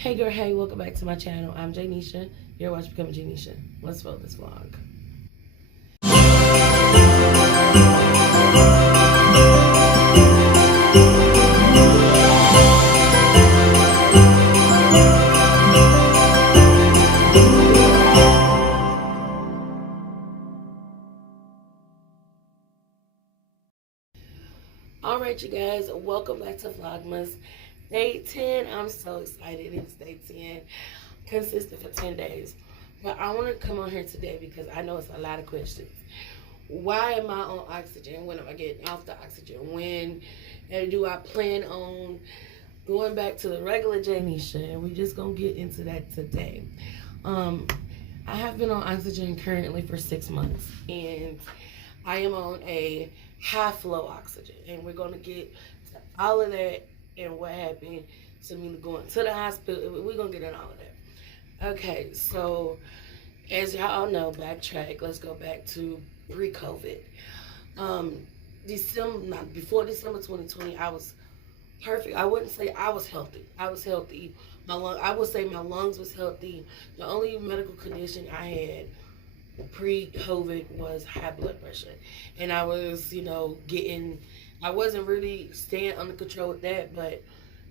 Hey girl, hey, welcome back to my channel. I'm Janisha. You're watching Becoming Janisha. Let's roll this vlog. Alright, you guys, welcome back to Vlogmas. Day 10. I'm so excited. It's day 10. Consistent for 10 days. But I want to come on here today because I know it's a lot of questions. Why am I on oxygen? When am I getting off the oxygen? When and do I plan on going back to the regular Janisha? And we're just going to get into that today. I have been on oxygen currently for 6 months. And I am on a high flow oxygen. And we're going to get to all of that and what happened to me going to the hospital. We're going to get into all of that. Okay, so as y'all know, backtrack. Let's go back to pre-COVID. Before December 2020, I was perfect. I wouldn't say I was healthy. I was healthy. I would say my lungs was healthy. The only medical condition I had pre-COVID was high blood pressure. And I was, I wasn't really staying under control with that, but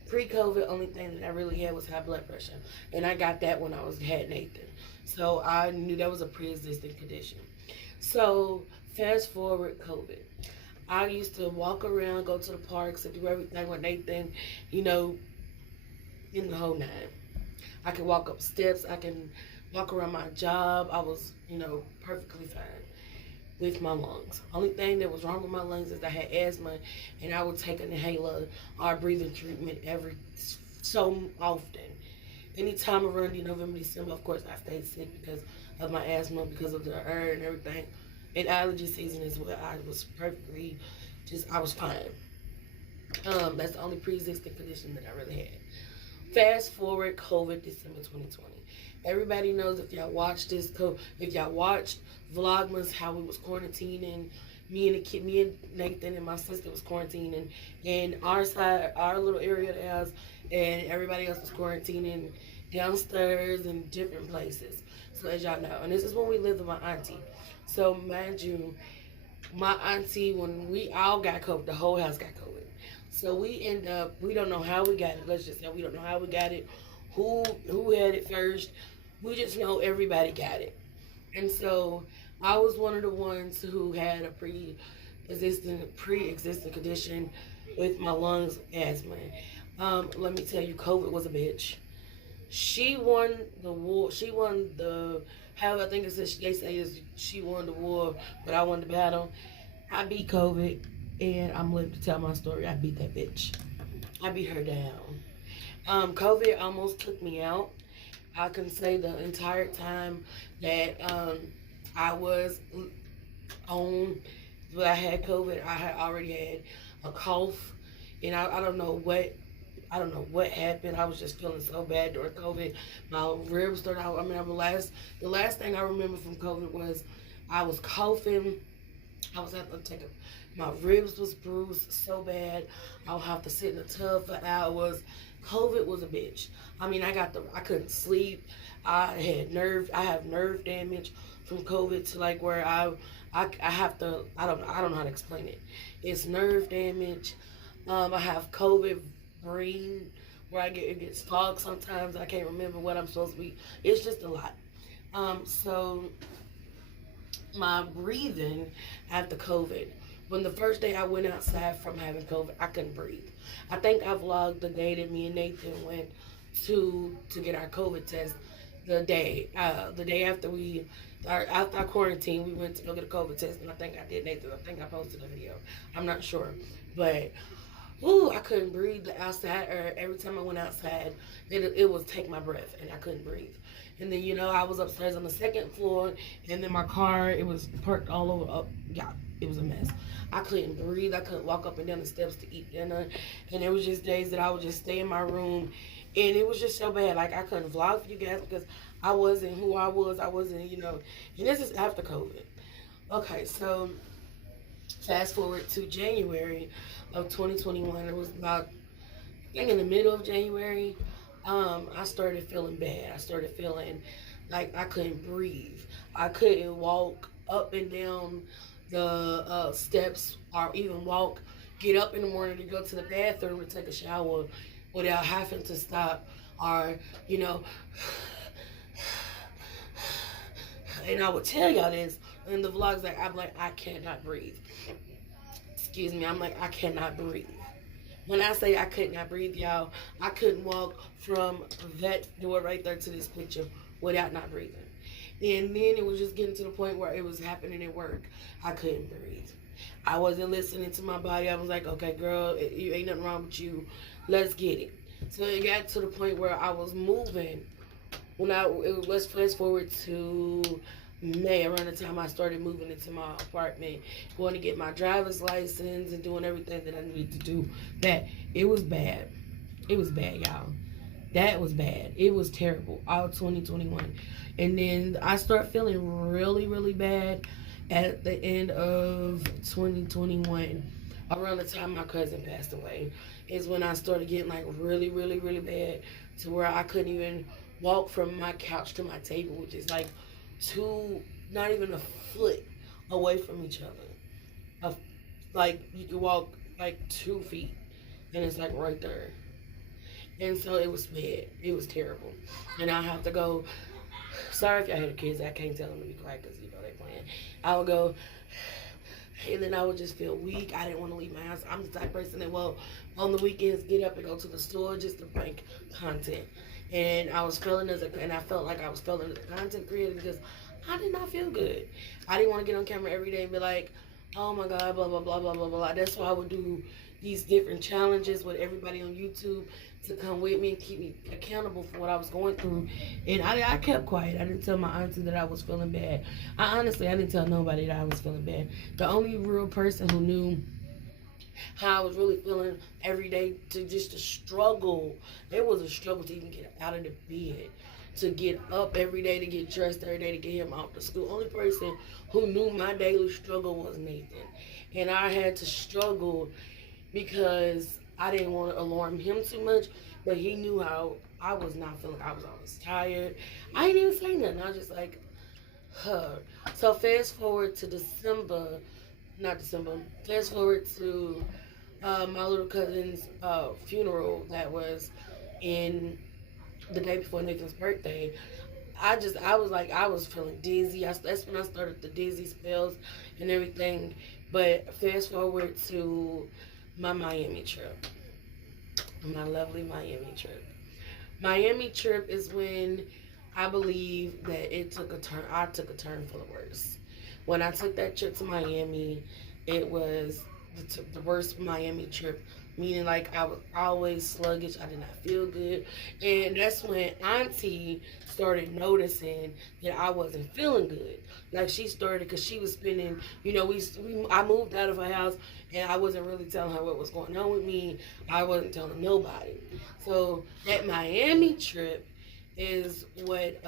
pre-COVID, only thing that I really had was high blood pressure. And I got that when I had Nathan. So I knew that was a pre-existing condition. So fast forward COVID. I used to walk around, go to the parks, and do everything with Nathan, in the whole nine. I can walk up steps. I can walk around my job. I was, perfectly fine with my lungs. Only thing that was wrong with my lungs is I had asthma, and I would take an inhaler or breathing treatment every so often. Anytime around November, December, of course, I stayed sick because of my asthma, because of the air and everything. And allergy season is where I was perfectly, I was fine. That's the only pre-existing condition that I really had. Fast forward, COVID, December 2020. Everybody knows if y'all watched if y'all watched Vlogmas, how we was quarantining. Me and Nathan and my sister was quarantining in our side, our little area of the house, and everybody else was quarantining downstairs and different places. So as y'all know, and this is when we lived with my auntie. So mind you, my auntie, when we all got COVID, the whole house got COVID. So we don't know how we got it. Let's just say we don't know how we got it, who had it first. We just know everybody got it. And so I was one of the ones who had a pre-existing condition with my lungs, asthma. Let me tell you, COVID was a bitch. She won the war. She won the, however I think they say is she won the war, but I won the battle. I beat COVID, and I'm living to tell my story. I beat that bitch. I beat her down. COVID almost took me out. I can say the entire time that I was on, when I had COVID, I had already had a cough, and I don't know what happened. I was just feeling so bad during COVID. My ribs started out. The last thing I remember from COVID was I was coughing. I was having to take my ribs was bruised so bad. I would have to sit in the tub for hours. COVID was a bitch. I couldn't sleep. I have nerve damage from COVID to like where I have to, I don't know how to explain it. It's nerve damage. I have COVID brain where it gets fogged sometimes. I can't remember what I'm supposed to be. It's just a lot. So my breathing after COVID, when the first day I went outside from having COVID, I couldn't breathe. I think I vlogged the day that me and Nathan went to get our COVID test. The day after our quarantine, we went to go get a COVID test, and I think I did, Nathan. I think I posted a video. I'm not sure, but I couldn't breathe outside. Or every time I went outside, it would take my breath, and I couldn't breathe. And then I was upstairs on the second floor, and then my car, it was parked all over. It was a mess. I couldn't breathe. I couldn't walk up and down the steps to eat dinner. And it was just days that I would just stay in my room. And it was just so bad. Like, I couldn't vlog for you guys because I wasn't who I was. I wasn't, And this is after COVID. Okay, so fast forward to January of 2021. It was about, I think in the middle of January, I started feeling bad. I started feeling like I couldn't breathe. I couldn't walk up and down the steps, or even get up in the morning to go to the bathroom to take a shower without having to stop, or, you know, and I would tell y'all this in the vlogs, like, I'm like, I cannot breathe. Excuse me, I'm like, I cannot breathe. When I say I could not breathe, y'all, I couldn't walk from that door right there to this picture without not breathing. And then it was just getting to the point where it was happening at work. I couldn't breathe. I wasn't listening to my body. I was like, okay, girl, you ain't nothing wrong with you. Let's get it. So it got to the point where I was moving. Let's fast forward to May, around the time I started moving into my apartment, going to get my driver's license and doing everything that I needed to do. That it was bad. It was bad, y'all. That was bad. It was terrible. All 2021. And then I start feeling really, really bad at the end of 2021. Around the time my cousin passed away is when I started getting like really, really, really bad, to where I couldn't even walk from my couch to my table, which is like not even a foot away from each other. Like you could walk like 2 feet, and it's like right there. And so it was bad. It was terrible. And I have to go. Sorry if y'all had kids. I can't tell them to be quiet because they playing. I would go, and then I would just feel weak. I didn't want to leave my house. I'm the type of person that on the weekends get up and go to the store just to bank content. And I felt like I was feeling as a content creator because I did not feel good. I didn't want to get on camera every day and be like, oh my God, blah, blah, blah, blah, blah, blah. That's why I would do these different challenges with everybody on YouTube to come with me and keep me accountable for what I was going through. And I kept quiet. I didn't tell my auntie that I was feeling bad. I didn't tell nobody that I was feeling bad. The only real person who knew how I was really feeling every day, to struggle. It was a struggle to even get out of the bed, to get up every day, to get dressed every day, to get him off to school. Only person who knew my daily struggle was Nathan. And I had to struggle because I didn't want to alarm him too much, but he knew how I was not feeling. I was always tired. I didn't even say nothing. I was just like, huh. So fast forward to fast forward to my little cousin's funeral that was in the day before Nathan's birthday. I was feeling dizzy. That's when I started the dizzy spells and everything. But fast forward to my Miami trip, my lovely Miami trip. Miami trip is when I believe that it took a turn. I took a turn for the worse. When I took that trip to Miami, it was the worst Miami trip. Meaning, like, I was always sluggish. I did not feel good. And that's when Auntie started noticing that I wasn't feeling good. Like, she started, because she was spending, I moved out of her house, and I wasn't really telling her what was going on with me. I wasn't telling nobody. So, that Miami trip is what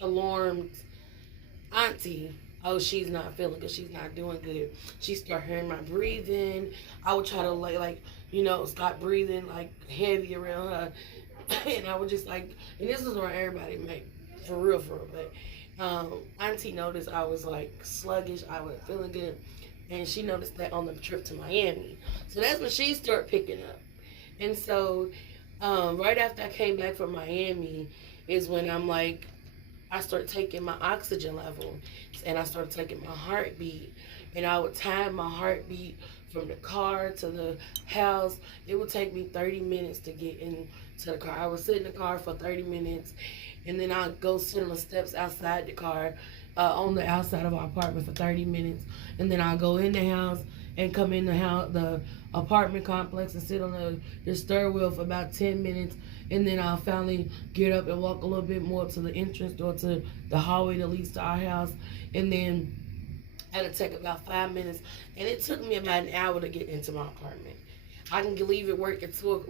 alarmed Auntie. Oh, she's not feeling good. She's not doing good. She started hearing my breathing. I would try to stop breathing like heavy around her. And I would just and this is where everybody for real. But Auntie noticed I was like sluggish. I wasn't feeling good. And she noticed that on the trip to Miami. So that's when she started picking up. And so right after I came back from Miami is when I started taking my oxygen level, and I started taking my heartbeat, and I would time my heartbeat from the car to the house. It would take me 30 minutes to get into the car. I would sit in the car for 30 minutes, and then I'd go sit on the steps outside the car, on the outside of our apartment for 30 minutes, and then I'd go in the house and come in the apartment complex and sit on the steering wheel for about 10 minutes. And then I'll finally get up and walk a little bit more to the entrance door, to the hallway that leads to our house. And then it'll take about 5 minutes. And it took me about an hour to get into my apartment. I can leave at work at 2,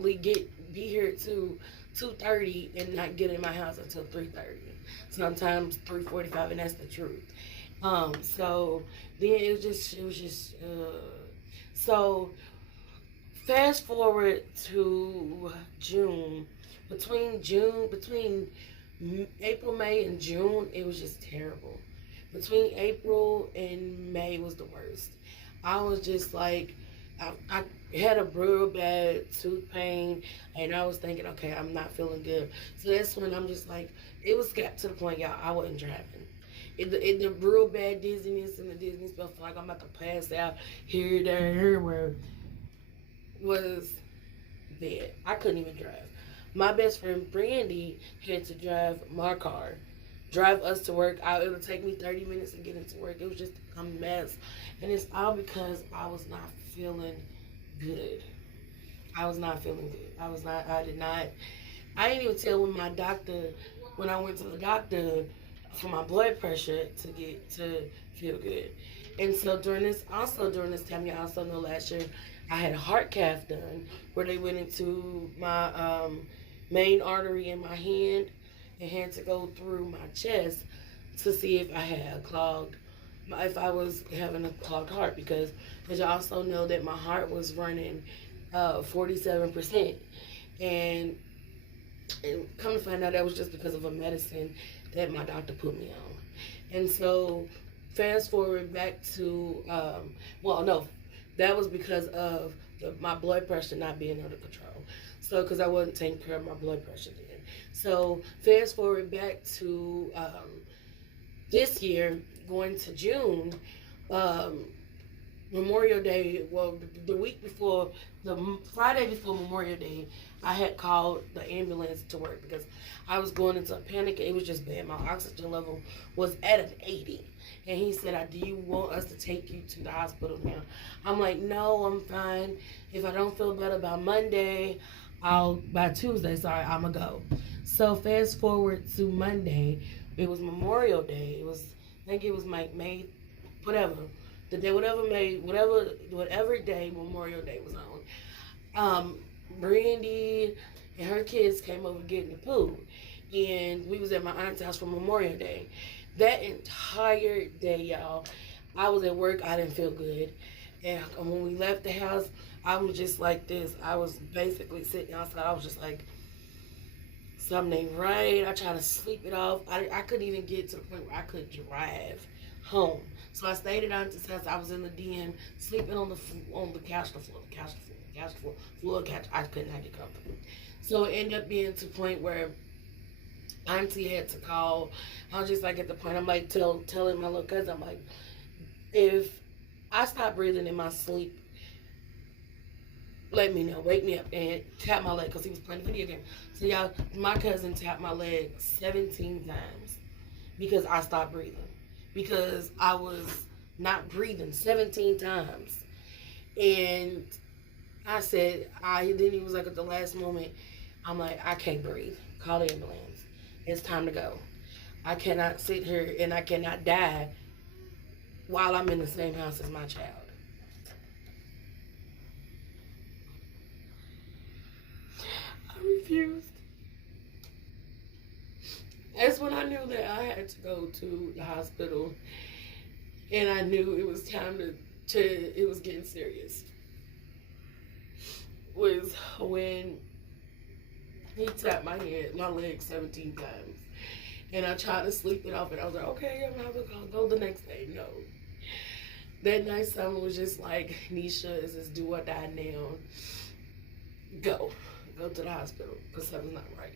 be here at 2:30 and not get in my house until 3:30. Sometimes 3:45, and that's the truth. So then it was just so fast forward to June. between April, May, and June, it was just terrible. Between April and May was the worst. I was just like, I had a real bad tooth pain, and I was thinking, okay, I'm not feeling good. So that's when I'm just like, it was got to the point, y'all, I wasn't driving. The real bad dizziness and the dizziness felt like I'm about to pass out here, there, everywhere was bad. I couldn't even drive. My best friend Brandy had to drive my car, drive us to work. It would take me 30 minutes to get into work. It was just a mess. And it's all because I was not feeling good. I was not feeling good. I didn't even tell when I went to the doctor for my blood pressure to feel good. And so during this time, you also know last year I had a heart cath done where they went into my main artery in my hand and had to go through my chest to see if I had if I was having a clogged heart, because as you also know that my heart was running 47%, and come to find out that was just because of a medicine that my doctor put me on. And so fast forward back to that was because of my blood pressure not being under control. So because I wasn't taking care of my blood pressure then. So fast forward back to this year, going to June, Memorial Day, the week before, the Friday before Memorial Day, I had called the ambulance to work because I was going into a panic. It was just bad. My oxygen level was at an 80. And he said, do you want us to take you to the hospital now? I'm like, no, I'm fine. If I don't feel better by Monday, by Tuesday, I'm going to go. So fast forward to Monday. It was Memorial Day. I think it was May, whatever. The day, whatever day Memorial Day was on. Brandy and her kids came over getting the food. And we was at my aunt's house for Memorial Day. That entire day, y'all, I was at work. I didn't feel good. And when we left the house, I was just like this. I was basically sitting outside. I was just like, something ain't right. I tried to sleep it off. I couldn't even get to the point where I could drive home. So I stayed at aunt's house. I was in the den, sleeping on the couch, the floor. I could not get comfortable. So it ended up being to the point where auntie had to call. I was just like, at the point, I'm like telling my little cousin, I'm like, if I stop breathing in my sleep, let me know, wake me up, and tap my leg, because he was playing a video game. So y'all, my cousin tapped my leg 17 times because I stopped breathing, because I was not breathing 17 times. And I said, then he was like, at the last moment, I'm like, I can't breathe. Call the ambulance. It's time to go. I cannot sit here and I cannot die while I'm in the same house as my child. I refused. That's when I knew that I had to go to the hospital, and I knew it was time it was getting serious. Was when he tapped my leg 17 times. And I tried to sleep it off, and I was like, okay, I'm gonna have to go the next day. No. That night, someone was just like, Nisha, is this do or die now? Go to the hospital, because something's not right.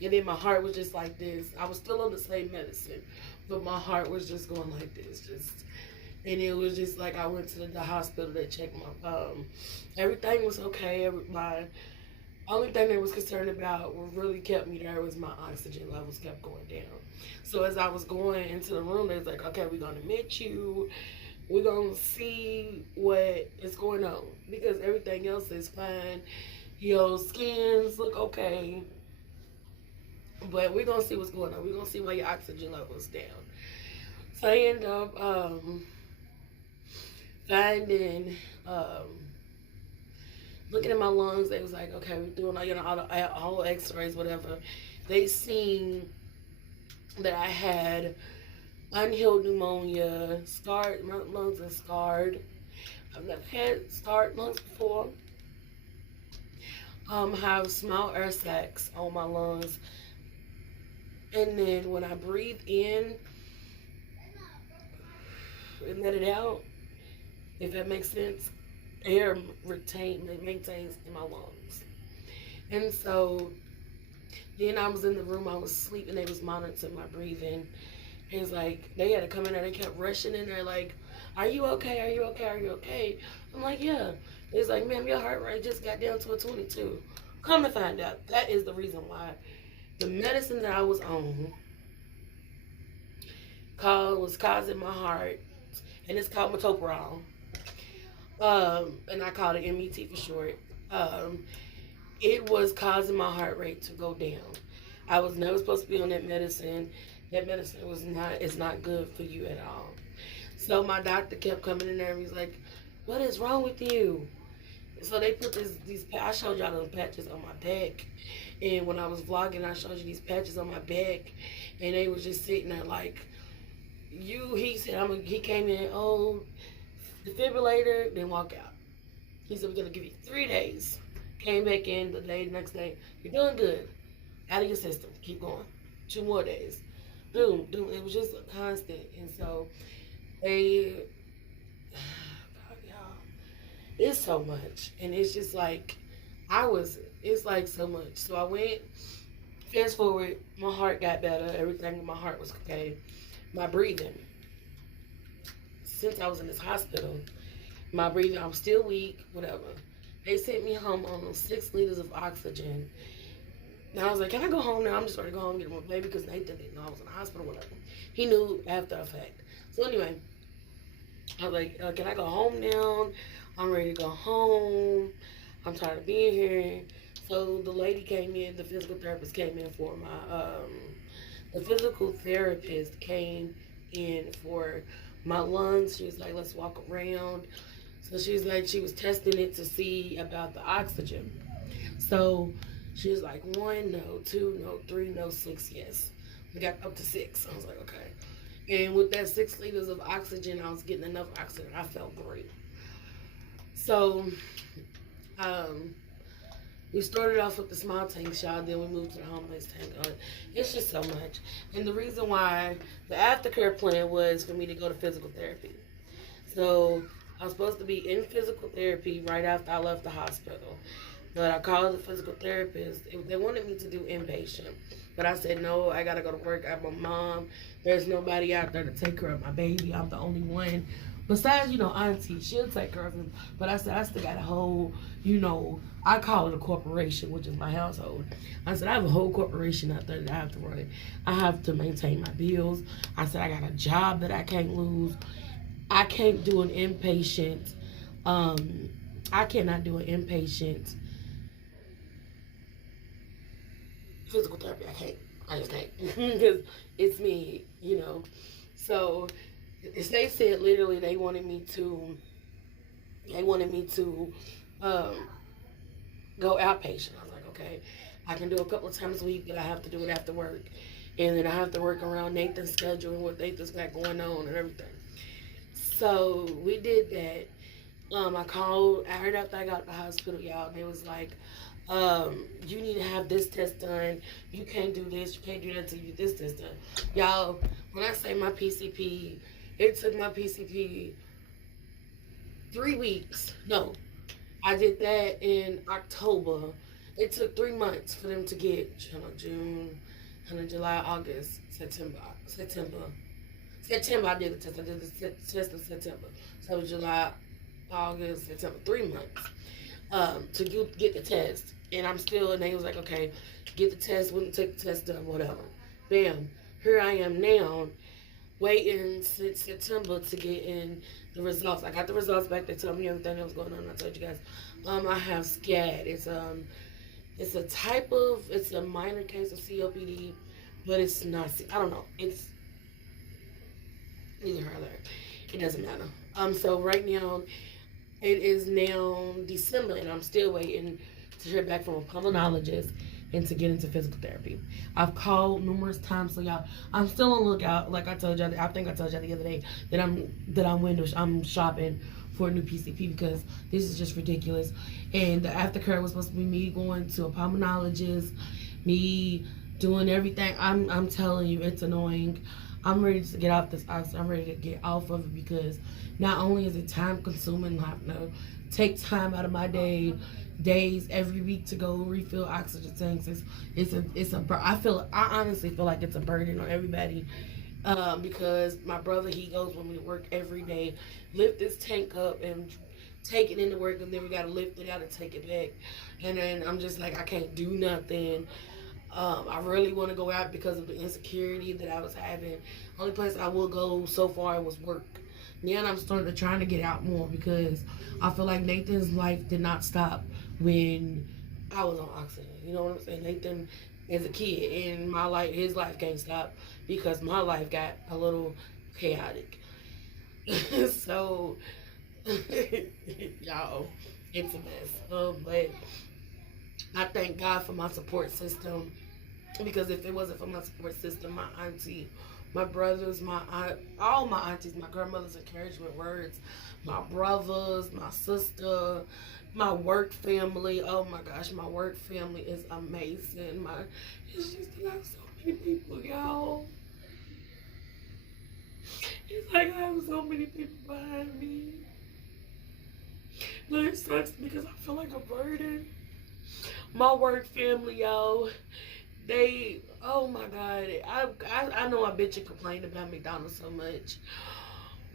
And then my heart was just like this. I was still on the same medicine, but my heart was just going like this. And it was just like, I went to the hospital. They checked my, everything was okay. My only thing they was concerned about, what really kept me there, was my oxygen levels kept going down. So as I was going into the room, they was like, okay, we're going to admit you. We're going to see what is going on, because everything else is fine. Your skins look okay. But we're going to see what's going on. We're going to see why your oxygen level is down. So I end up finding, looking at my lungs. They was like, okay, we're doing all x-rays, whatever. They seen that I had unhealed pneumonia, scarred, my lungs are scarred. I've never had scarred lungs before. have small air sacs on my lungs, and then when I breathe in and let it out, if that makes sense, air maintains in my lungs. And so then I was in the room, I was sleeping, they was monitoring my breathing. It's like they had to come in there, they kept rushing in there like, are you okay? Are you okay? Are you okay? I'm like, yeah. It's like, ma'am, your heart rate just got down to a 22. Come to find out, that is the reason why the medicine that I was on was causing my heart, and it's called metoprolol. And I call it MET for short. It was causing my heart rate to go down. I was never supposed to be on that medicine. That medicine it's not good for you at all. So my doctor kept coming in there and he's like, what is wrong with you? So they put I showed y'all those patches on my back. And when I was vlogging, I showed you these patches on my back. And they was just sitting there like, he said, he came in, defibrillator, then walk out. He said, we're going to give you 3 days. Came back in the next day. You're doing good. Out of your system. Keep going. 2 more days. Boom. It was just a constant. And so, it's so much. And it's just like, it's like so much. So I went, fast forward, my heart got better. Everything with my heart was okay. My breathing. Since I was in this hospital, my breathing, I'm still weak, whatever. They sent me home on 6 liters of oxygen. Now I was like, can I go home now? I'm just ready to go home and get my baby because Nathan didn't know I was in the hospital, whatever. He knew after the fact. So anyway, I was like, can I go home now? I'm ready to go home. I'm tired of being here. So the lady came in, the physical therapist came in for the physical therapist came in for my lungs. She was like, let's walk around. So she was like, she was testing it to see about the oxygen. So she was like, 1, no, 2, no, 3, no, 6, yes. We got up to 6. I was like, okay. And with that 6 liters of oxygen, I was getting enough oxygen. I felt great. So, we started off with the small tank shot, then we moved to the home-based tank. It's just so much. And the reason why the aftercare plan was for me to go to physical therapy. So I was supposed to be in physical therapy right after I left the hospital. But I called the physical therapist. They wanted me to do inpatient. But I said, no, I got to go to work. I'm a mom. There's nobody out there to take care of my baby. I'm the only one. Besides, auntie, she'll take care of him. But I said, I still got a whole, I call it a corporation, which is my household. I said, I have a whole corporation out there that I have to run. I have to maintain my bills. I said, I got a job that I can't lose. I can't do an inpatient. I cannot do an inpatient physical therapy. I can't. I just can't. Because it's me, So they said literally they wanted me to go outpatient. I was like, okay, I can do a couple of times a week, but I have to do it after work. And then I have to work around Nathan's schedule and what Nathan's got going on and everything. So we did that. I heard after I got to the hospital, y'all, they was like, you need to have this test done. You can't do this. You can't do that until you get this test done. Y'all, when I say my PCP, it took my PCP 3 weeks. No, I did that in October. It took 3 months for them to get June, July, August, September. September I did the test. I did the test in September. So July, August, September, 3 months to get the test. And they was like, okay, get the test, wouldn't take the test done, whatever. Bam. Here I am now, waiting since September to get in the results. I got the results back. They told me everything that was going on. I told you guys. I have SCAD. It's a minor case of COPD, but it's not. I don't know. It's neither here nor there. It doesn't matter. So right now, it is now December, and I'm still waiting to hear back from a pulmonologist and to get into physical therapy. I've called numerous times, so y'all, I'm still on the lookout. Like I told y'all, I think I told y'all the other day that I'm shopping for a new PCP because this is just ridiculous. And the aftercare was supposed to be me going to a pulmonologist, me doing everything. I'm telling you, it's annoying. I'm ready to get off this oxygen. I'm ready to get off of it because not only is it time consuming, I have to take time out of my days every week to go refill oxygen tanks. I honestly feel like it's a burden on everybody. Because my brother, he goes with me to work every day, lift this tank up and take it into work, and then we gotta lift it out and take it back. And then I'm just like, I can't do nothing. I really want to go out because of the insecurity that I was having. Only place I will go so far was work. Now I'm starting to trying to get out more because I feel like Nathan's life did not stop when I was on oxygen. You know what I'm saying? Nathan is a kid, and my life, his life can't stop because my life got a little chaotic. So, y'all, it's a mess. But I thank God for my support system. Because if it wasn't for my support system, my auntie, my brothers, my aunt, all my aunties, my grandmother's encouragement words, my brothers, my sister, my work family. Oh my gosh, my work family is amazing. It's just like so many people, y'all. It's like I have so many people behind me. But it sucks because I feel like a burden. My work family, y'all. Oh my God, I know I bitch and complain about McDonald's so much,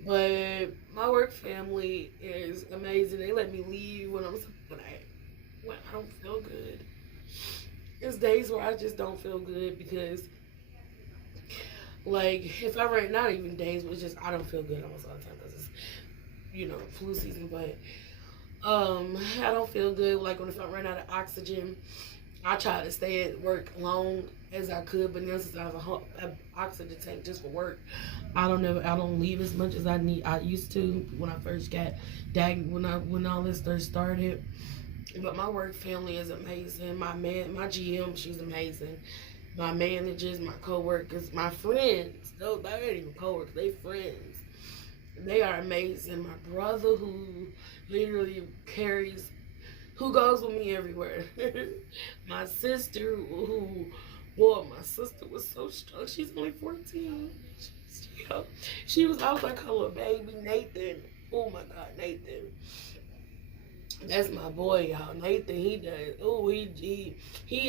but my work family is amazing. They let me leave when I don't feel good. There's days where I just don't feel good because, like, if I ran, not even days, but it's just I don't feel good almost all the time because it's flu season. But I don't feel good. Like if I run out of oxygen, I try to stay at work long as I could, but now since I have an oxygen tank just for work, I don't leave as much as I used to when I first got when all this first started. But my work family is amazing. My GM, she's amazing. My managers, my coworkers, my friends. No, they ain't even coworkers. They friends. They are amazing. My brother, who literally who goes with me everywhere. My sister, my sister was so strong. She's only 14. I was like her little baby. Nathan. Oh my God, Nathan. That's my boy, y'all. Nathan, he does. Oh, he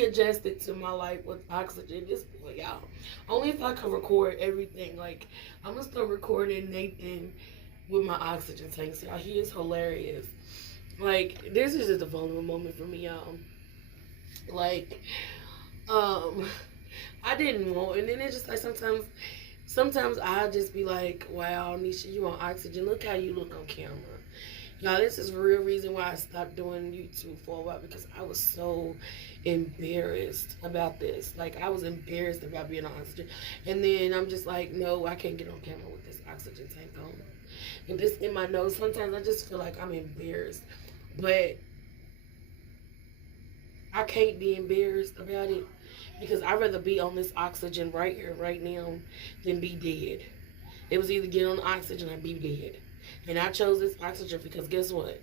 adjusted to my life with oxygen. This boy, y'all. Only if I can record everything. Like, I'm gonna start recording Nathan with my oxygen tanks, y'all. He is hilarious. Like, this is just a vulnerable moment for me, y'all. Like, I didn't want, and then it's just like sometimes I'll just be like, wow, Nisha, you on oxygen. Look how you look on camera. Y'all, this is the real reason why I stopped doing YouTube for a while, because I was so embarrassed about this. Like, I was embarrassed about being on oxygen. And then I'm just like, no, I can't get on camera with this oxygen tank on. And this in my nose, sometimes I just feel like I'm embarrassed. But I can't be embarrassed about it, because I'd rather be on this oxygen right here, right now, than be dead. It was either get on oxygen or be dead. And I chose this oxygen because guess what?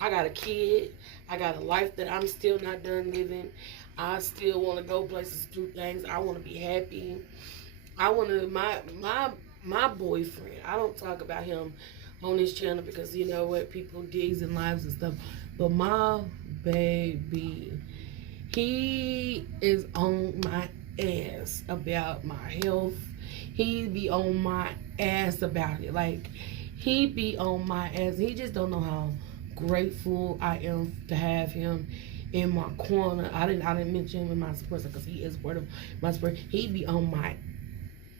I got a kid. I got a life that I'm still not done living. I still want to go places, do things. I want to be happy. I want to, my boyfriend, I don't talk about him on this channel because you know what, people digs and lives and stuff. But my baby, he is on my ass about my health. He be on my ass about it. Like, he be on my ass. He just don't know how grateful I am to have him in my corner. I didn't mention him in my support because he is part of my support. He be on my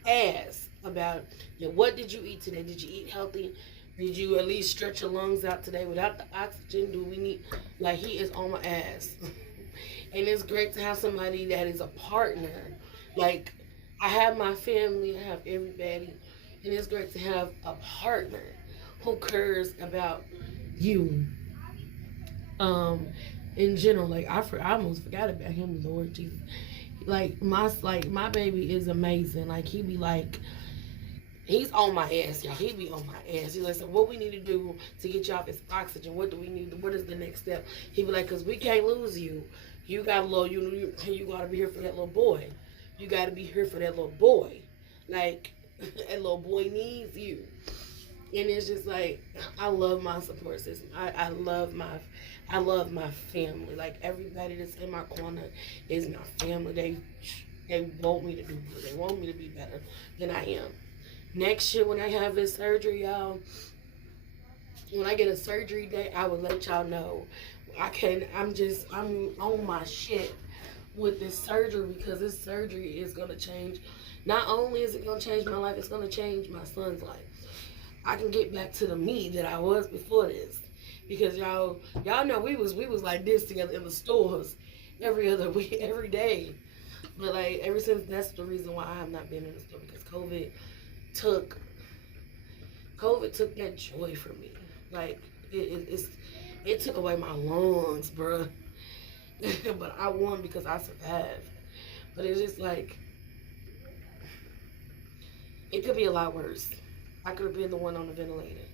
ass about, what did you eat today? Did you eat healthy? Did you at least stretch your lungs out today? Without the oxygen, do we need, like, he is on my ass. And it's great to have somebody that is a partner. Like, I have my family, I have everybody. And it's great to have a partner who cares about you. In general, like, I almost forgot about him, Lord Jesus. Like, my baby is amazing. Like, he be like, He's on my ass, y'all. He be on my ass. He's like, so what we need to do to get you off this oxygen? What do we need? What is the next step? He be like, because we can't lose you. You got a little, you got to be here for that little boy. You got to be here for that little boy. Like, that little boy needs you. And it's just like, I love my support system. I love my family. Like, everybody that's in my corner is my family. They want me to do good. They want me to be better than I am. Next year when I have this surgery, y'all, when I get a surgery date, I will let y'all know. I'm on my shit with this surgery, because this surgery is going to change. Not only is it going to change my life, it's going to change my son's life. I can get back to the me that I was before this. Because y'all know we was like this together in the stores every other week, every day. But like, ever since, that's the reason why I have not been in the store, because COVID took that joy from me. Like, it took away my lungs, bruh. But I won because I survived. But it's just like, it could be a lot worse. I could have been the one on the ventilator.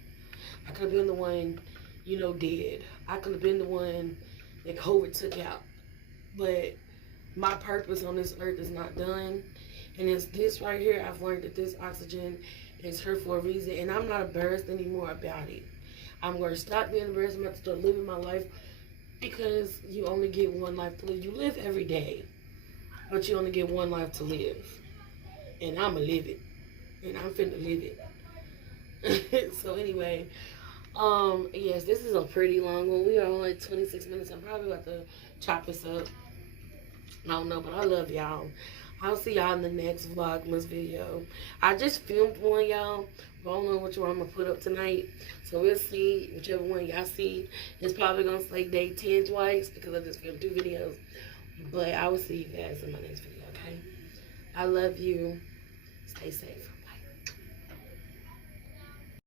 I could have been the one, dead. I could have been the one that COVID took out. But my purpose on this earth is not done. And it's this right here. I've learned that this oxygen is here for a reason. And I'm not embarrassed anymore about it. I'm going to stop being embarrassed. I'm going to start living my life, because you only get one life to live. You live every day, but you only get one life to live. And I'm going to live it. And I'm finna live it. So anyway, yes, this is a pretty long one. We are only 26 minutes. I'm probably about to chop this up. I don't know, but I love y'all. I'll see y'all in the next Vlogmas video. I just filmed one, y'all. I don't know which one I'm going to put up tonight. So we'll see. Whichever one y'all see. It's probably going to say day 10 twice, because I just filmed 2 videos. But I will see you guys in my next video, okay? I love you. Stay safe.